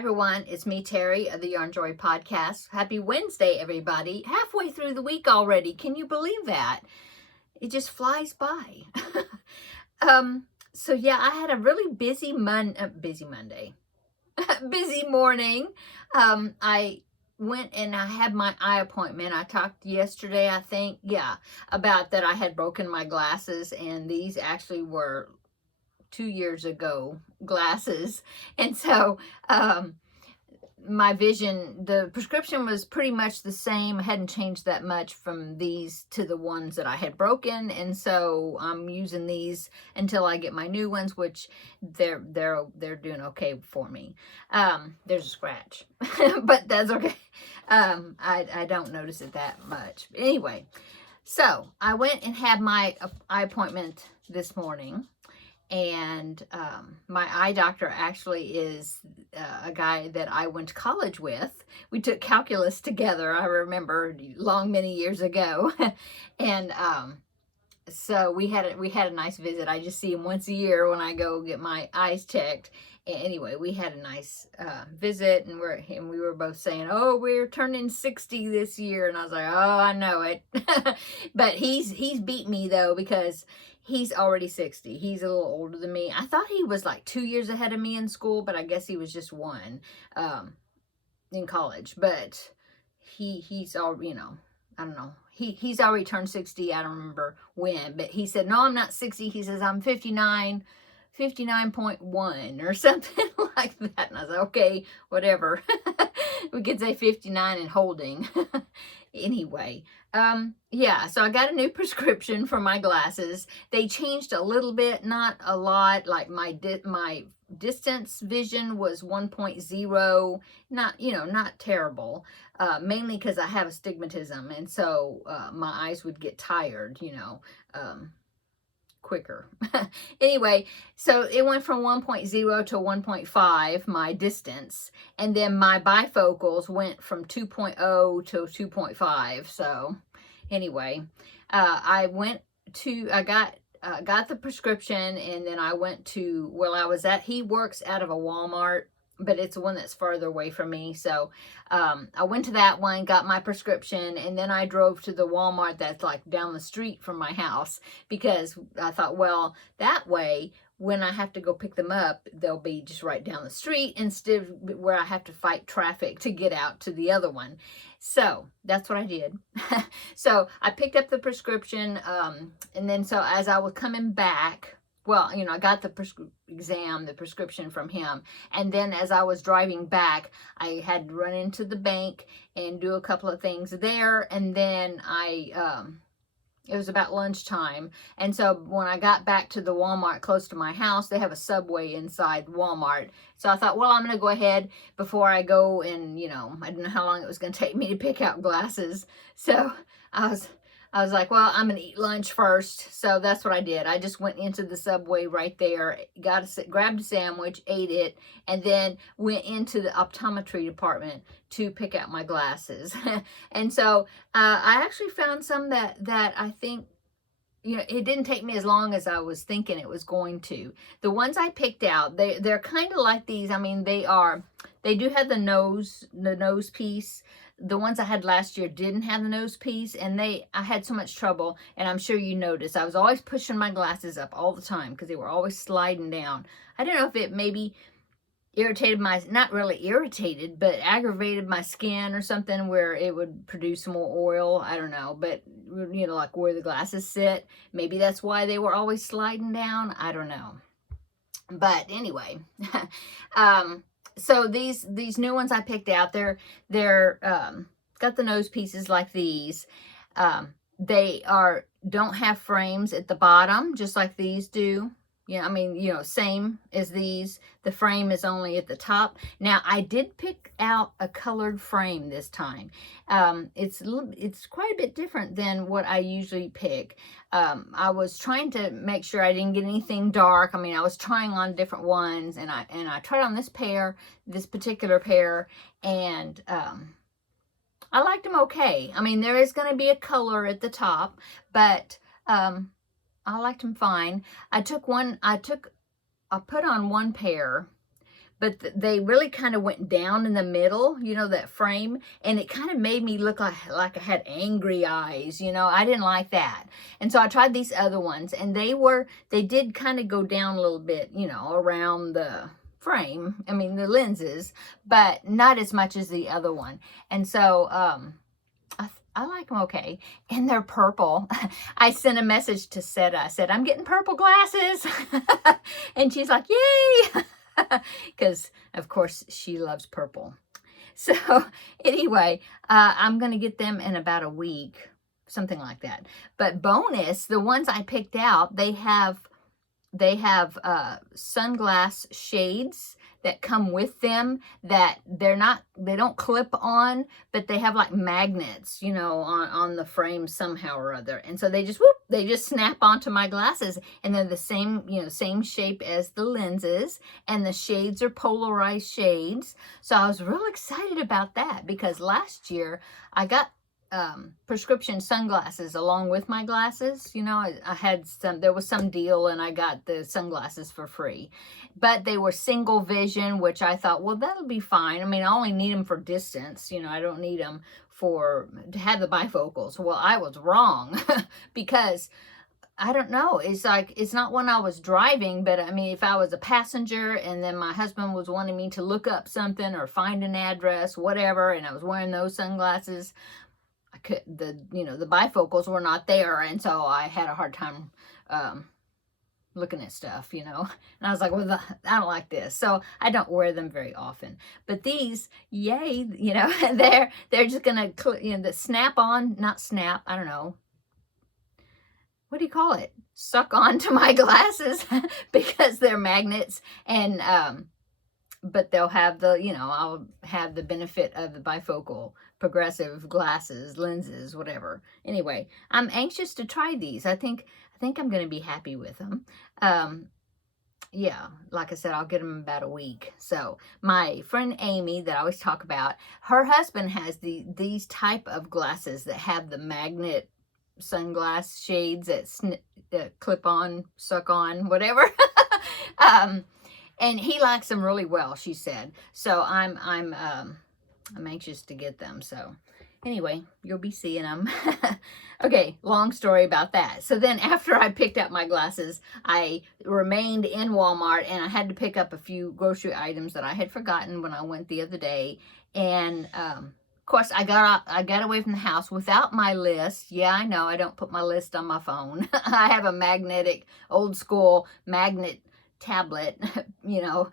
everyone, it's me, Terry, of the Yarn Joy Podcast. Happy Wednesday, everybody. Halfway through the week already. Can you believe that? It just flies by. So yeah, I had a really busy Monday. Busy morning. I went and I had my eye appointment. I talked yesterday, I think, about that I had broken my glasses, and these actually were 2 years ago glasses. And so my vision, the prescription was pretty much the same. I hadn't changed that much from these to the ones that I had broken, and so I'm using these until I get my new ones, which they're doing okay for me. There's a scratch, but that's okay. I don't notice it that much. Anyway, so I went and had my eye appointment this morning. And my eye doctor actually is a guy that I went to college with. We took calculus together, I remember, many years ago. And so we had a nice visit. I just see him once a year when I go get my eyes checked. Anyway, we had a nice visit, and we were both saying, "Oh, we're turning 60 this year," and I was like, "Oh, I know it." But he's beat me though, because he's already 60. He's a little older than me. I thought he was like 2 years ahead of me in school, but I guess he was just one in college. But he's all, I don't know. He's already turned 60. I don't remember when, but he said, "No, I'm not 60. He says, "I'm 59.1 or something like that." And I was like, "Okay, whatever." We could say 59 and holding. Anyway, so I got a new prescription for my glasses. They changed a little bit, not a lot. Like my distance vision was 1.0, not terrible, mainly because I have astigmatism, and so my eyes would get tired, quicker. Anyway, so it went from 1.0 to 1.5, my distance, and then my bifocals went from 2.0 to 2.5. So anyway, I got the prescription, and then I went to where I was at. He works out of a Walmart, but it's one that's further away from me. So I went to that one, got my prescription, and then I drove to the Walmart that's like down the street from my house, because I thought, well, that way when I have to go pick them up, they'll be just right down the street instead of where I have to fight traffic to get out to the other one. So that's what I did. So I picked up the prescription, and then so as I was coming back, well, I got the prescription from him. And then as I was driving back, I had to run into the bank and do a couple of things there. And then it was about lunchtime. And so when I got back to the Walmart close to my house, they have a Subway inside Walmart. So I thought, well, I'm going to go ahead before I go, and, I didn't know how long it was going to take me to pick out glasses. So I was like, well, I'm going to eat lunch first. So that's what I did. I just went into the Subway right there, grabbed a sandwich, ate it, and then went into the optometry department to pick out my glasses. And so I actually found some that I think, it didn't take me as long as I was thinking it was going to. The ones I picked out, they're kind of like these. I mean, they do have the nose piece. The ones I had last year didn't have the nose piece, and I had so much trouble, and I'm sure you noticed, I was always pushing my glasses up all the time because they were always sliding down. I don't know if it maybe irritated not really irritated, but aggravated my skin or something, where it would produce more oil. I don't know, but like where the glasses sit, maybe that's why they were always sliding down. I don't know. But anyway, so these new ones I picked out, they're got the nose pieces like these. They don't have frames at the bottom, just like these do. Same as these. The frame is only at the top. Now, I did pick out a colored frame this time. It's quite a bit different than what I usually pick. I was trying to make sure I didn't get anything dark. I was trying on different ones, and I tried on this particular pair, and I liked them okay. There is going to be a color at the top, but I liked them fine. I put on one pair, but they really kind of went down in the middle, you know, that frame, and it kind of made me look like I had angry eyes, you know. I didn't like that. And so I tried these other ones, and they did kind of go down a little bit, you know, around the frame, I mean the lenses, but not as much as the other one. And so I like them okay. And they're purple. I sent a message to Seta. I said, I'm getting purple glasses. And she's like, yay! Because, of course, she loves purple. So, anyway, I'm going to get them in about a week. Something like that. But bonus, the ones I picked out, they have sunglass shades that come with them that they don't clip on, but they have like magnets, you know, on the frame somehow or other. And so they just snap onto my glasses, and they're the same, you know, same shape as the lenses, and the shades are polarized shades. So I was real excited about that, because last year I got prescription sunglasses along with my glasses. You know, I had there was some deal and I got the sunglasses for free, but they were single vision, which I thought, well, that'll be fine. I mean, I only need them for distance, you know, I don't need them to have the bifocals. Well, I was wrong because I don't know. It's like, it's not when I was driving, but I mean, if I was a passenger and then my husband was wanting me to look up something or find an address, whatever, and I was wearing those sunglasses, the bifocals were not there, and so I had a hard time looking at stuff, you know. And I was like, well, I don't like this, so I don't wear them very often. But these, yay, you know, they're just gonna, you know, the snap on, not snap, I don't know, what do you call it? Suck onto my glasses because they're magnets, and but they'll have the, you know, I'll have the benefit of the bifocal progressive glasses, lenses, whatever. Anyway, I'm anxious to try these. I think I'm going to be happy with them. Yeah, like I said, I'll get them in about a week. So my friend Amy that I always talk about, her husband has these type of glasses that have the magnet sunglass shades that clip on, suck on, whatever. And he likes them really well, she said. So I'm anxious to get them. So anyway, you'll be seeing them. Okay, long story about that. So then after I picked up my glasses, I remained in Walmart, and I had to pick up a few grocery items that I had forgotten when I went the other day. And of course, I got away from the house without my list. Yeah, I know, I don't put my list on my phone. I have a magnetic, old school magnet tablet, you know,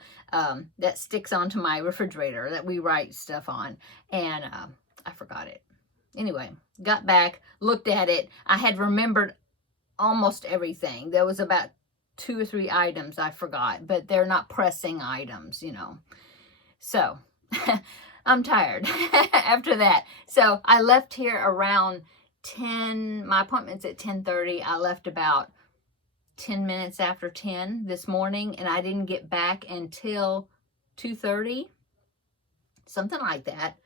that sticks onto my refrigerator that we write stuff on, and I forgot it. Anyway, got back, looked at it. I had remembered almost everything. There was about 2 or 3 items I forgot, but they're not pressing items, you know. So I'm tired after that. So I left here around 10. My appointment's at 10:30. I left about 10 minutes after 10 this morning, and I didn't get back until 2:30, something like that.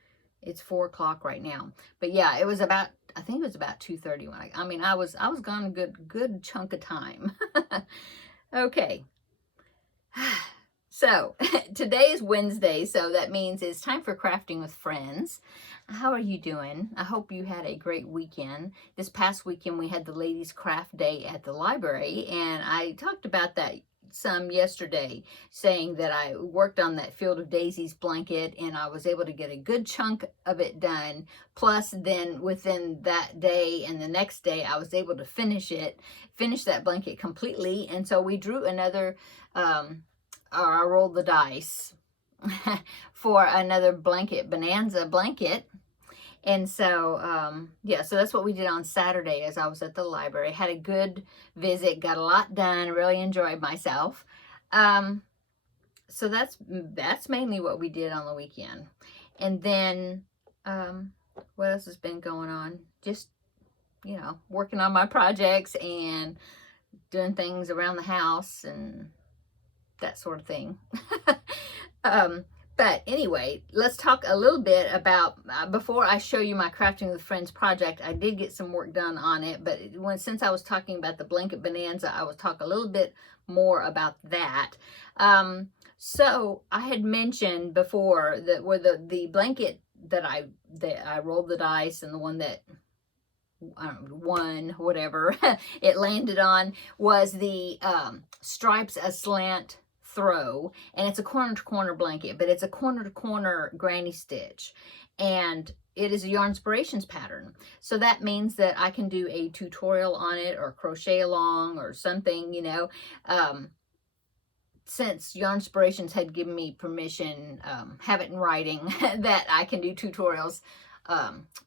It's 4 o'clock right now, but yeah, it was about, I think it was about 2:30 when I was gone a good chunk of time. Okay. So today is Wednesday, so that means it's time for crafting with friends. How are you doing? I hope you had a great weekend. This past weekend we had the ladies craft day at the library, and I talked about that some yesterday, saying that I worked on that Field of Daisies blanket, and I was able to get a good chunk of it done. Plus, then within that day and the next day, I was able to finish that blanket completely. And so we drew another, I rolled the dice for another bonanza blanket. And so, yeah, so that's what we did on Saturday as I was at the library. Had a good visit, got a lot done, really enjoyed myself. So that's mainly what we did on the weekend. And then, what else has been going on? Just, you know, working on my projects and doing things around the house and that sort of thing. But anyway, let's talk a little bit about, before I show you my Crafting with Friends project, I did get some work done on it, but since I was talking about the blanket bonanza, I will talk a little bit more about that. So I had mentioned before that where the blanket that I rolled the dice, and the one that won, whatever it landed on, was the Stripes Aslant Throw, and it's a corner to corner blanket, but it's a corner to corner granny stitch, and it is a yarn inspirations pattern. So that means that I can do a tutorial on it, or crochet along or something, you know, since Yarn Inspirations had given me permission, have it in writing, that I can do tutorials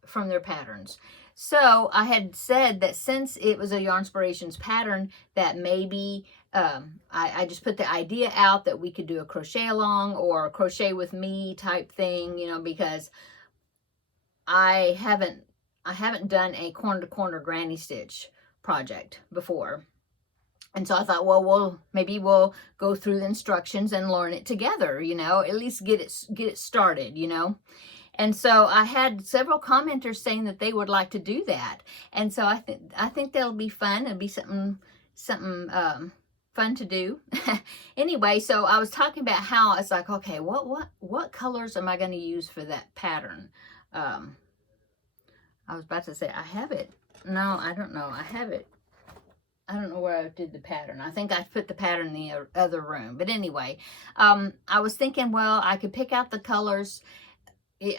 from their patterns. So I had said that since it was a Yarn Inspirations pattern, that maybe I just put the idea out that we could do a crochet along or a crochet with me type thing, you know, because I haven't done a corner to corner granny stitch project before. And so I thought, well, maybe we'll go through the instructions and learn it together, you know, at least get it started, you know. And so I had several commenters saying that they would like to do that. And so I think that'll be fun. It'll be something fun to do. Anyway, so I was talking about how it's like, okay, what colors am I going to use for that pattern? I was about to say I have it. No, I don't know. I have it. I don't know where I did the pattern. I think I put the pattern in the other room. But anyway, I was thinking, well, I could pick out the colors.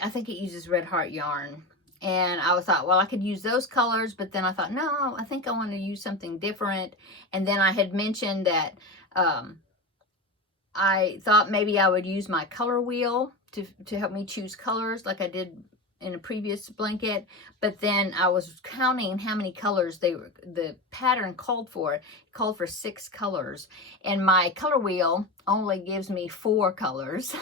I think it uses Red Heart yarn. And I thought, well, I could use those colors. But then I thought, no, I think I want to use something different. And then I had mentioned that I thought maybe I would use my color wheel to help me choose colors like I did in a previous blanket. But then I was counting how many colors the pattern called for. It called for 6 colors, and my color wheel only gives me 4 colors.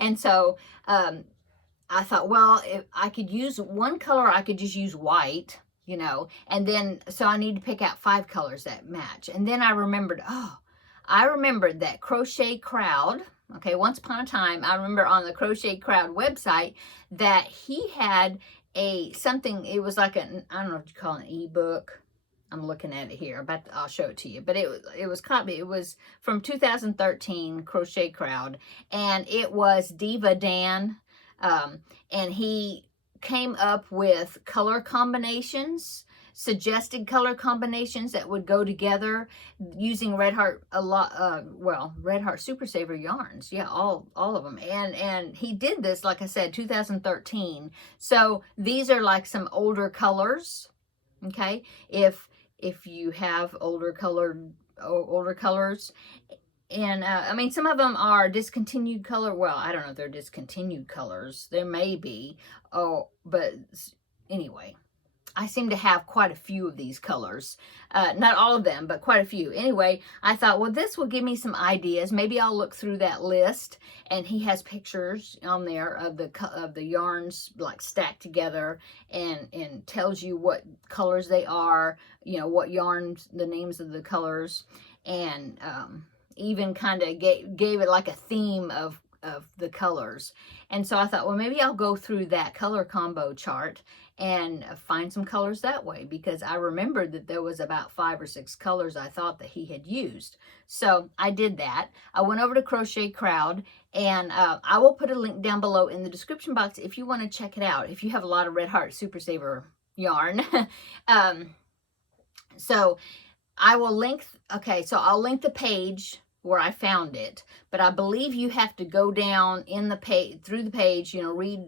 And so I thought, well, if I could use one color, I could just use white, you know, and then so I need to pick out 5 colors that match. And then I remembered, that Crochet Crowd. Okay, once upon a time, I remember on the Crochet Crowd website that he had something, it was like I don't know what you call an ebook. I'm looking at it here, but I'll show it to you. But it was from 2013, Crochet Crowd, and it was Diva Dan, and he came up with color combinations, suggested color combinations that would go together using Red Heart Red Heart Super Saver yarns. Yeah, all of them. And he did this, like I said, 2013. So these are like some older colors. Okay, if you have older colors. And I mean, some of them are discontinued color. Well, I don't know if they're discontinued colors. There may be. Oh, but anyway, I seem to have quite a few of these colors. Not all of them, but quite a few. Anyway, I thought, well, this will give me some ideas. Maybe I'll look through that list. And he has pictures on there of the yarns like stacked together, and tells you what colors they are, you know, what yarns, the names of the colors, and even kind of gave it like a theme of the colors. And so I thought, well, maybe I'll go through that color combo chart and find some colors that way, because I remembered that there was about 5 or 6 colors I thought that he had used. So I did that. I went over to Crochet Crowd, and I will put a link down below in the description box if you want to check it out, if you have a lot of Red Heart Super Saver yarn. So I will link, okay, so I'll link the page where I found it, but I believe you have to go down in the page, through the page, you know, read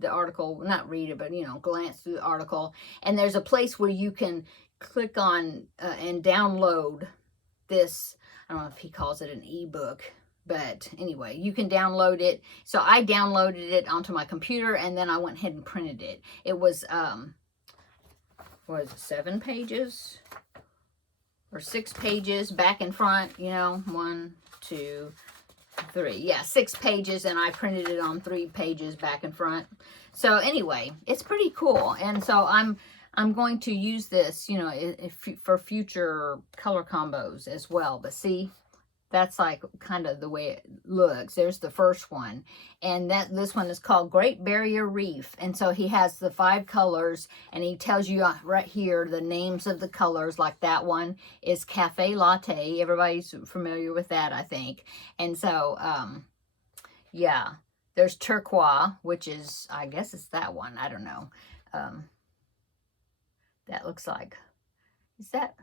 the article, not read it, but, you know, glance through the article. And there's a place where you can click on and download this. I don't know if he calls it an ebook, but anyway, you can download it. So I downloaded it onto my computer, and then I went ahead and printed it. It was, what is it, 7 pages or 6 pages back and front, you know, 1, 2, 3, yeah, 6 pages, and I printed it on 3 pages back and front. So anyway, it's pretty cool. And so I'm going to use this, you know, for future color combos as well. But see, that's like kind of the way it looks. There's the first one. And this one is called Great Barrier Reef. And so he has the 5 colors, and he tells you right here the names of the colors. Like that one is Cafe Latte. Everybody's familiar with that, I think. And so, yeah, there's Turquoise, which is, I guess it's that one. I don't know. That looks like, is that?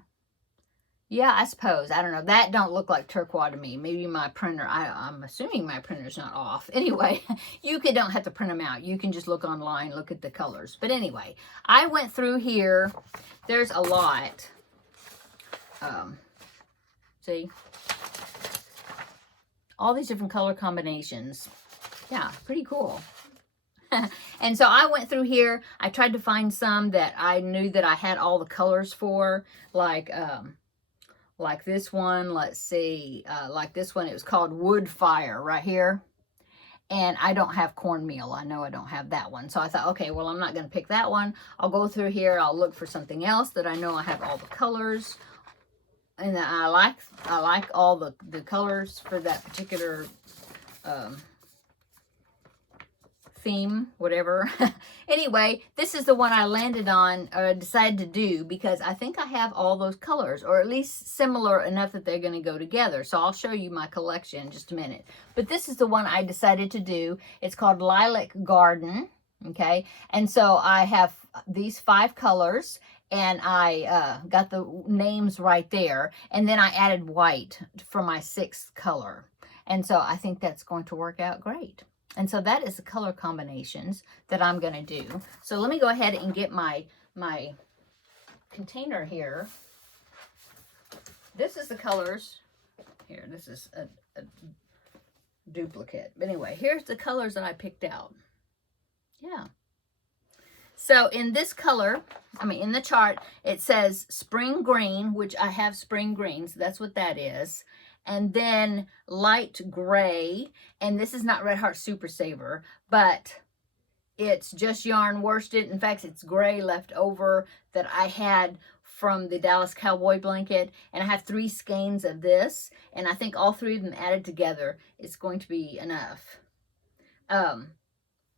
Yeah, I suppose. I don't know. That don't look like turquoise to me. Maybe my printer, I'm assuming my printer's not off. Anyway, you don't have to print them out. You can just look online, look at the colors. But anyway, I went through here. There's a lot. See? All these different color combinations. Yeah, pretty cool. And so I went through here. I tried to find some that I knew that I had all the colors for, like this one. Let's see, like this one, it was called Wood Fire right here. And I don't have cornmeal. I know I don't have that one. So I thought, okay, well, I'm not going to pick that one. I'll go through here. I'll look for something else that I know I have all the colors. And I like all the colors for that particular theme, whatever. Anyway, this is the one I landed on, or decided to do, because I think I have all those colors, or at least similar enough that they're going to go together. So I'll show you my collection in just a minute. But this is the one I decided to do. It's called Lilac Garden. Okay, and so I have these 5 colors, and I got the names right there, and then I added white for my 6th color. And so I think that's going to work out great. And so that is the color combinations that I'm going to do. So let me go ahead and get my container here. This is the colors. Here, this is a duplicate. But anyway, here's the colors that I picked out. Yeah. So in this color, in the chart, it says spring green, which I have spring green. So that's what that is. And then light gray, and this is not Red Heart Super Saver, but it's just yarn worsted. In fact, it's gray left over that I had from the Dallas Cowboy blanket, and I have 3 skeins of this, and I think all 3 of them added together is going to be enough.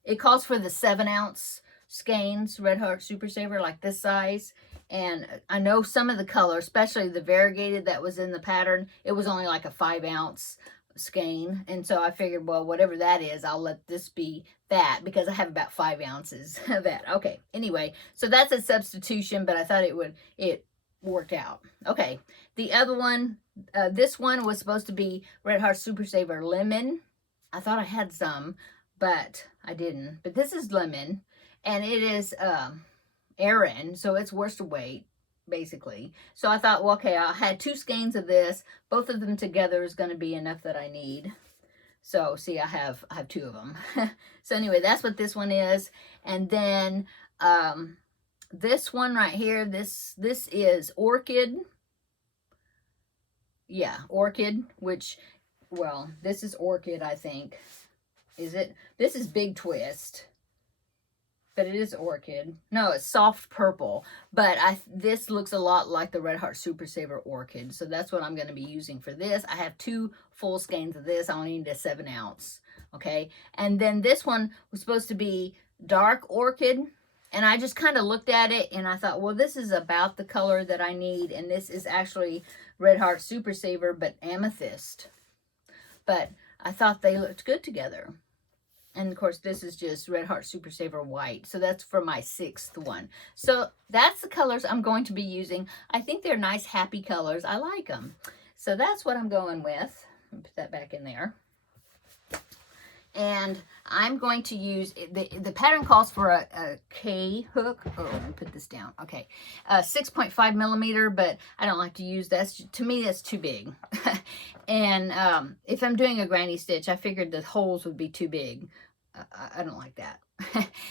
It calls for the 7-ounce skeins, Red Heart Super Saver, like this size. And I know some of the color, especially the variegated that was in the pattern, it was only like a 5-ounce skein. And so I figured, well, whatever that is, I'll let this be that, because I have about 5 ounces of that. Okay, anyway, so that's a substitution, but I thought it worked out. Okay, the other one, this one was supposed to be Red Heart Super Saver Lemon. I thought I had some, but I didn't. But this is lemon, and it is errand, so it's worsted weight basically. So I thought, well, okay, I had 2 skeins of this. Both of them together is going to be enough that I need. So see, I have 2 of them. So anyway, that's what this one is. And then this one right here, this is Orchid. Yeah, Orchid, which, well, this is Orchid, I think. Is it? This is Big Twist. But it is Orchid. No, it's Soft Purple. But this looks a lot like the Red Heart Super Saver Orchid. So that's what I'm going to be using for this. I have 2 full skeins of this. I only need a 7-ounce. Okay. And then this one was supposed to be Dark Orchid. And I just kind of looked at it and I thought, well, this is about the color that I need. And this is actually Red Heart Super Saver, but Amethyst. But I thought they looked good together. And of course, this is just Red Heart Super Saver White. So that's for my 6th one. So that's the colors I'm going to be using. I think they're nice, happy colors. I like them. So that's what I'm going with. Put that back in there. And I'm going to use, the pattern calls for a K hook. Oh, let me put this down. Okay. 6.5 millimeter, but I don't like to use that. To me, that's too big. And if I'm doing a granny stitch, I figured the holes would be too big. I don't like that.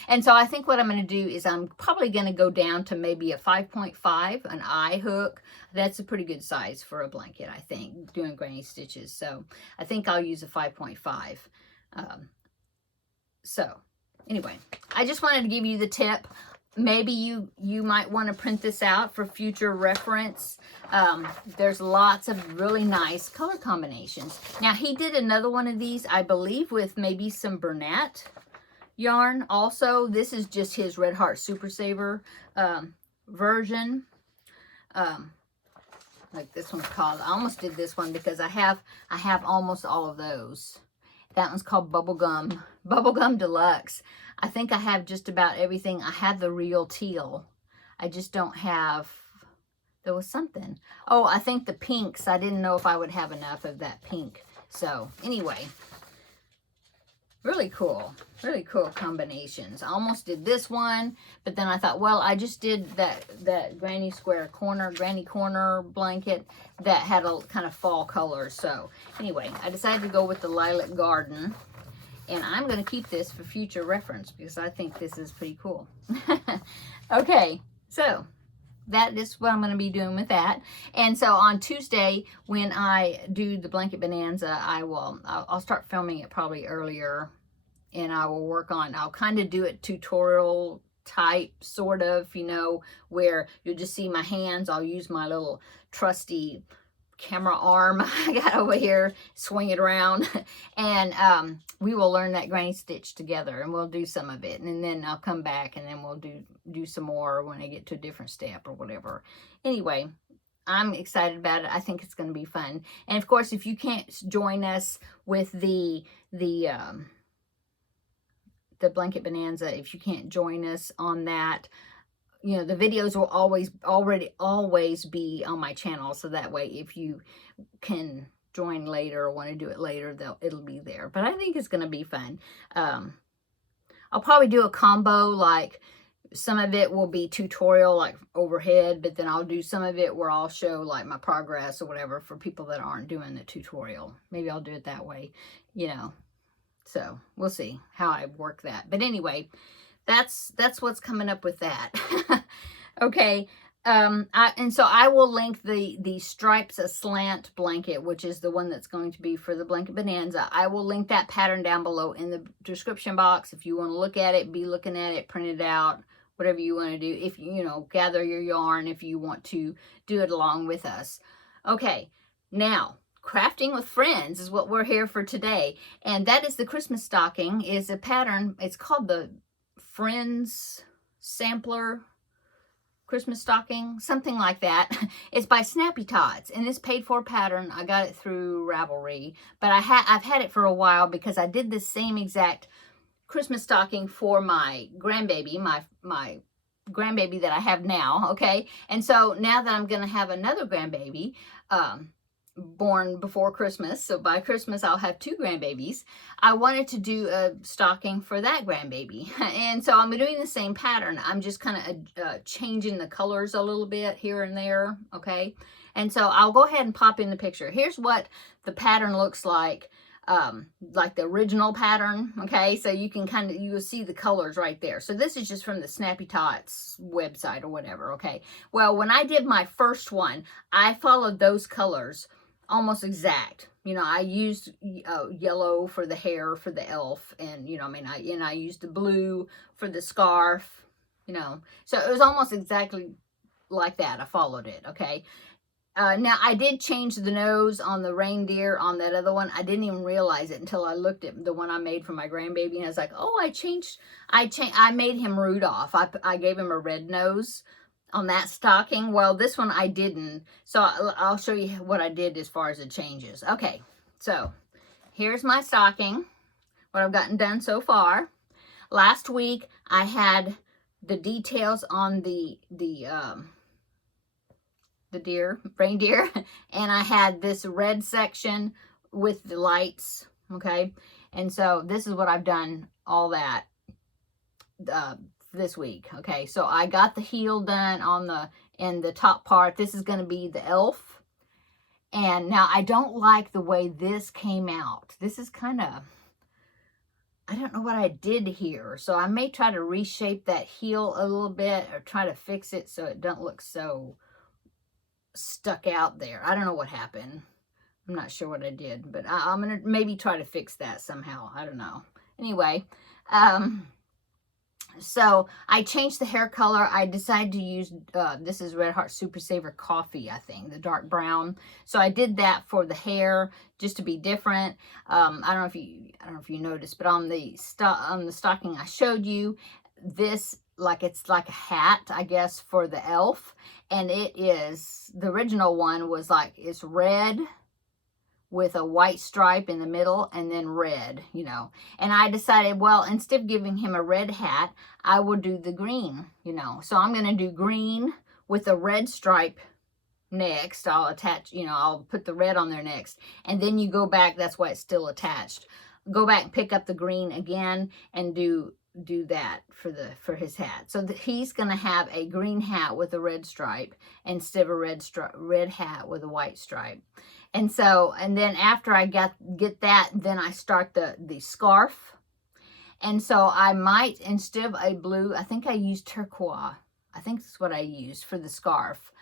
And so I think what I'm going to do is I'm probably going to go down to maybe a 5.5, an eye hook. That's a pretty good size for a blanket, I think, doing granny stitches. So I think I'll use a 5.5. So anyway, I just wanted to give you the tip. maybe you might want to print this out for future reference. There's lots of really nice color combinations. Now, he did another one of these, I believe, with maybe some Bernat yarn also. This is just his Red Heart Super Saver version. Like this one's called, I almost did this one because I have almost all of those. That one's called Bubblegum Deluxe. I think I have just about everything. I have the real teal. I just don't have, there was something. Oh, I think the pinks. I didn't know if I would have enough of that pink. So anyway, really cool combinations. I almost did this one, but then I thought, well, I just did that granny corner blanket that had a kind of fall color. So anyway, I decided to go with the Lilac Garden, and I'm going to keep this for future reference because I think this is pretty cool. Okay, so that is what I'm going to be doing with that. And so on Tuesday, when I do the blanket bonanza, I'll start filming it probably earlier, and I will work on, I'll kind of do it tutorial type, sort of, you know, where you'll just see my hands. I'll use my little trusty camera arm I got over here, swing it around, and we will learn that granny stitch together, and we'll do some of it, and then I'll come back and then we'll do some more when I get to a different step or whatever. Anyway, I'm excited about it. I think it's going to be fun. And of course, if you can't join us with the blanket bonanza, if you can't join us on that, you know, the videos will always be on my channel. So that way, if you can join later or want to do it later, it'll be there. But I think it's going to be fun. I'll probably do a combo, like some of it will be tutorial, like overhead, but then I'll do some of it where I'll show like my progress or whatever for people that aren't doing the tutorial. Maybe I'll do it that way, you know. So we'll see how I work that. But anyway, that's what's coming up with that. Okay. And so I will link the Stripes Aslant blanket, which is the one that's going to be for the blanket bonanza. I will link that pattern down below in the description box. If you want to look at it, be looking at it, print it out, whatever you want to do. If you know, gather your yarn if you want to do it along with us. Okay. Now, crafting with friends is what we're here for today. And that is the Christmas stocking, is a pattern. It's called the Friends Sampler Christmas stocking, something like that. It's by Snappy Tots, and this paid for pattern, I got it through Ravelry, but I've had it for a while because I did the same exact Christmas stocking for my grandbaby, my grandbaby that I have now. Okay, and so now that I'm gonna have another grandbaby, born before Christmas, so by Christmas I'll have 2 grandbabies, I wanted to do a stocking for that grandbaby. And so I'm doing the same pattern. I'm just kind of changing the colors a little bit here and there. Okay, and so I'll go ahead and pop in the picture. Here's what the pattern looks like the original pattern. Okay, so you can you'll see the colors right there. So this is just from the Snappy Tots website or whatever. Okay, well, when I did my first one, I followed those colors almost exact. You know, I used yellow for the hair for the elf, and you know, I used the blue for the scarf, you know, so it was almost exactly like that. I followed it. Okay, now I did change the nose on the reindeer on that other one. I didn't even realize it until I looked at the one I made for my grandbaby, and I was like, oh, I made him Rudolph. I gave him a red nose on that stocking. Well, this one I didn't. So I'll show you what I did as far as the changes. Okay, so here's my stocking, what I've gotten done so far. Last week I had the details on the reindeer, and I had this red section with the lights. Okay, and so this is what I've done all that this week. Okay, so I got the heel done on the top part. This is going to be the elf, and now I don't like the way this came out. This is kind of, I don't know what I did here, so I may try to reshape that heel a little bit or try to fix it so it doesn't look so stuck out there. I don't know what happened. I'm not sure what I did, but I'm gonna maybe try to fix that somehow. I don't know. Anyway, So I changed the hair color. I decided to use, this is Red Heart Super Saver Coffee, I think, the dark brown. So I did that for the hair just to be different. I don't know if you noticed, but on the stocking I showed you, this, like, it's like a hat, I guess, for the elf. And it is, the original one was like, it's red with a white stripe in the middle and then red, you know. And I decided, well, instead of giving him a red hat, I will do the green, you know. So I'm going to do green with a red stripe next. I'll attach, you know, I'll put the red on there next. And then you go back, that's why it's still attached. Go back and pick up the green again and do that for his hat. So he's going to have a green hat with a red stripe instead of a red hat with a white stripe. And so, and then after I get that, then I start the scarf. And so I might, instead of a blue, I think I used turquoise. I think that's what I used for the scarf.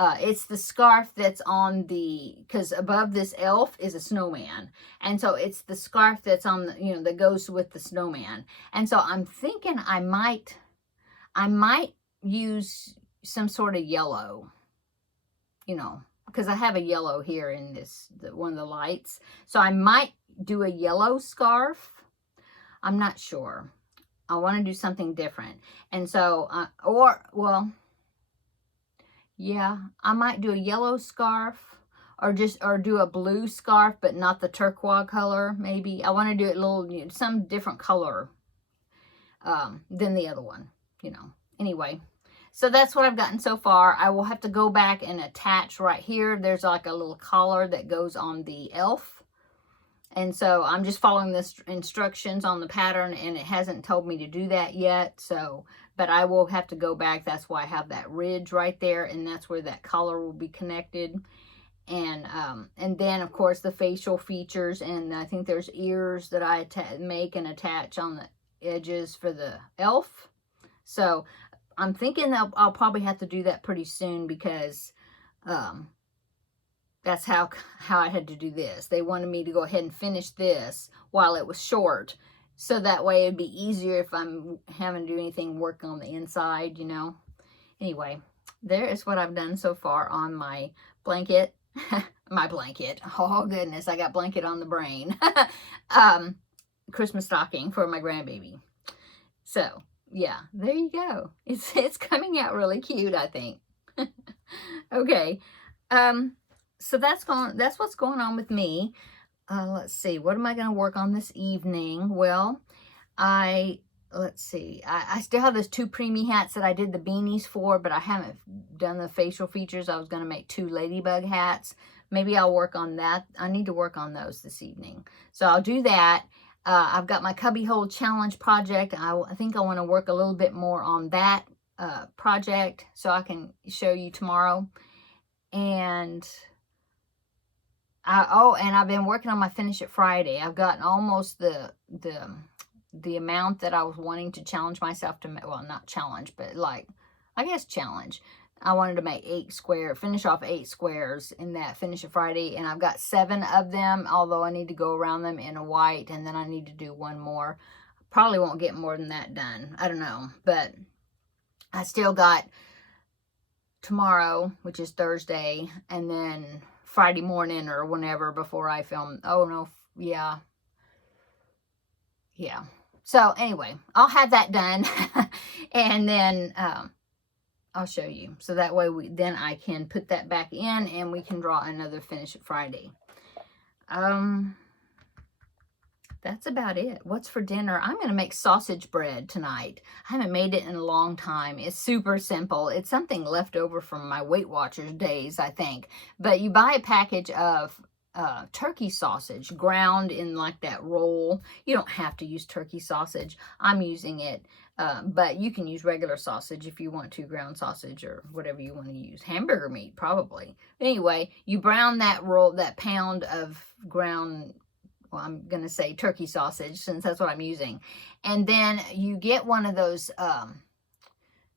It's the scarf that's on the, because above this elf is a snowman. And so it's the scarf that's on the, you know, that goes with the snowman. And so I'm thinking I might use some sort of yellow, you know, because I have a yellow here in this, one of the lights. So I might do a yellow scarf. I'm not sure. I want to do something different. And so, yeah, I might do a yellow scarf or do a blue scarf, but not the turquoise color, maybe. I want to do it a little, you know, some different color than the other one, you know. Anyway. So that's what I've gotten so far. I will have to go back and attach right here. There's like a little collar that goes on the elf. And so I'm just following the instructions on the pattern, and it hasn't told me to do that yet. So, but I will have to go back. That's why I have that ridge right there, and that's where that collar will be connected. And then, of course, the facial features, and I think there's ears that I make and attach on the edges for the elf. So I'm thinking I'll probably have to do that pretty soon, because that's how I had to do this. They wanted me to go ahead and finish this while it was short, so that way it'd be easier if I'm having to do anything work on the inside, you know. Anyway, there is what I've done so far on my blanket. My blanket. Oh goodness, I got blanket on the brain. Christmas stocking for my grandbaby. So yeah, there you go. It's coming out really cute, I think. Okay. So that's what's going on with me. Let's see, what am I going to work on this evening? Well, let's see, I still have those 2 preemie hats that I did the beanies for, but I haven't done the facial features. I was going to make 2 ladybug hats. Maybe I'll work on that. I need to work on those this evening. So I'll do that. I've got my cubbyhole challenge project. I think I want to work a little bit more on that project so I can show you tomorrow. And and I've been working on my Finish It Friday. I've gotten almost the amount that I was wanting to challenge myself to make. Well, not challenge, but like, I guess challenge. I wanted to make finish off 8 squares in that Finish It Friday, and I've got 7 of them, although I need to go around them in a white, and then I need to do 1 more. Probably won't get more than that done. I don't know, but I still got tomorrow, which is Thursday, and then Friday morning or whenever before I film. Oh no, yeah. So anyway, I'll have that done, and then I'll show you. So that way then I can put that back in, and we can draw another Finish It Friday. That's about it. What's for dinner? I'm going to make sausage bread tonight. I haven't made it in a long time. It's super simple. It's something left over from my Weight Watchers days, I think. But you buy a package of turkey sausage ground in like that roll. You don't have to use turkey sausage. I'm using it. But you can use regular sausage if you want to, ground sausage or whatever you want to use. Hamburger meat, probably. Anyway, you brown that roll, that pound of ground, well, I'm going to say turkey sausage, since that's what I'm using. And then you get one of those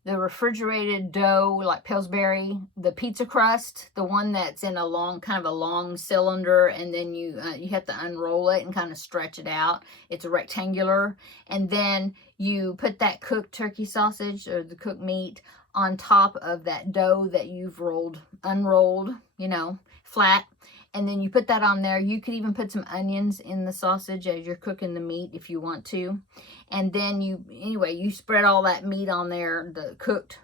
the refrigerated dough, like Pillsbury, the pizza crust, the one that's in a long, kind of a long cylinder, and then you have to unroll it and kind of stretch it out. It's a rectangular, and then you put that cooked turkey sausage or the cooked meat on top of that dough that you've unrolled, you know, flat. And then you put that on there. You could even put some onions in the sausage as you're cooking the meat if you want to. And then you spread all that meat on there, the cooked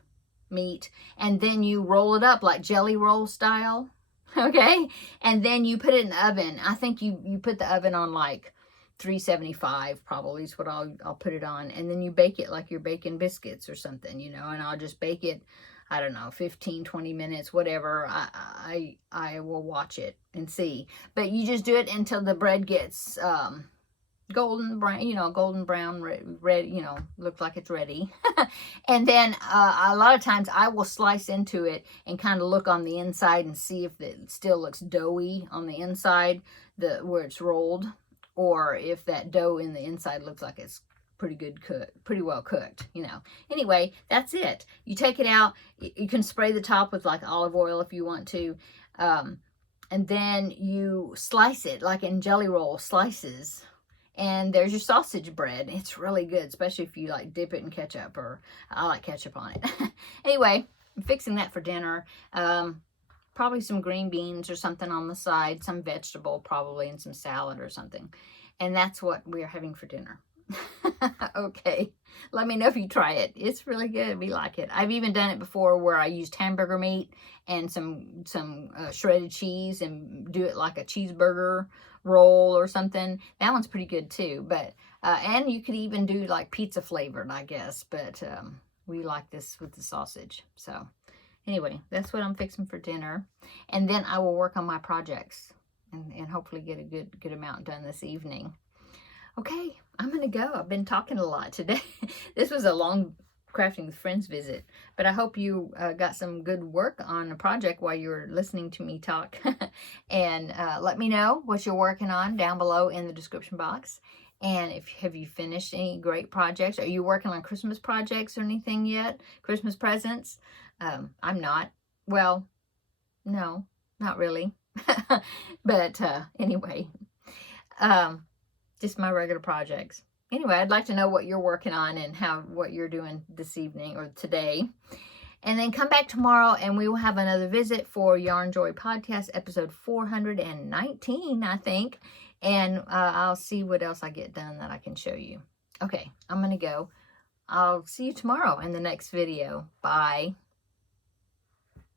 meat, and then you roll it up like jelly roll style. Okay? And then you put it in the oven. I think you put the oven on like 375 probably is what I'll put it on. And then you bake it like you're baking biscuits or something, you know, and I'll just bake it, I don't know, 15, 20 minutes, whatever. I will watch it and see. But you just do it until the bread gets golden brown, you know, golden brown, red, you know, looks like it's ready. And then a lot of times I will slice into it and kind of look on the inside and see if it still looks doughy on the inside, where it's rolled, or if that dough in the inside looks like it's pretty well cooked, you know. Anyway, that's it. You take it out. You can spray the top with like olive oil if you want to. And then you slice it like in jelly roll slices. And there's your sausage bread. It's really good, especially if you like dip it in ketchup, or I like ketchup on it. Anyway, I'm fixing that for dinner. Probably some green beans or something on the side, some vegetable probably, and some salad or something. And that's what we're having for dinner. Okay, let me know if you try it. It's really good. We like it. I've even done it before where I used hamburger meat and some shredded cheese and do it like a cheeseburger roll or something. That one's pretty good too. But and you could even do like pizza flavored, I guess. But we like this with the sausage. So anyway, that's what I'm fixing for dinner. And then I will work on my projects and hopefully get a good amount done this evening. Okay, I'm going to go. I've been talking a lot today. This was a long Crafting with Friends visit, but I hope you got some good work on a project while you were listening to me talk. And let me know what you're working on down below in the description box. And have you finished any great projects? Are you working on Christmas projects or anything yet? Christmas presents? I'm not. Well, no, not really. But anyway, just my regular projects. Anyway, I'd like to know what you're working on and what you're doing this evening or today. And then come back tomorrow and we will have another visit for Yarn Joy Podcast, episode 419, I think. And I'll see what else I get done that I can show you. Okay, I'm going to go. I'll see you tomorrow in the next video. Bye.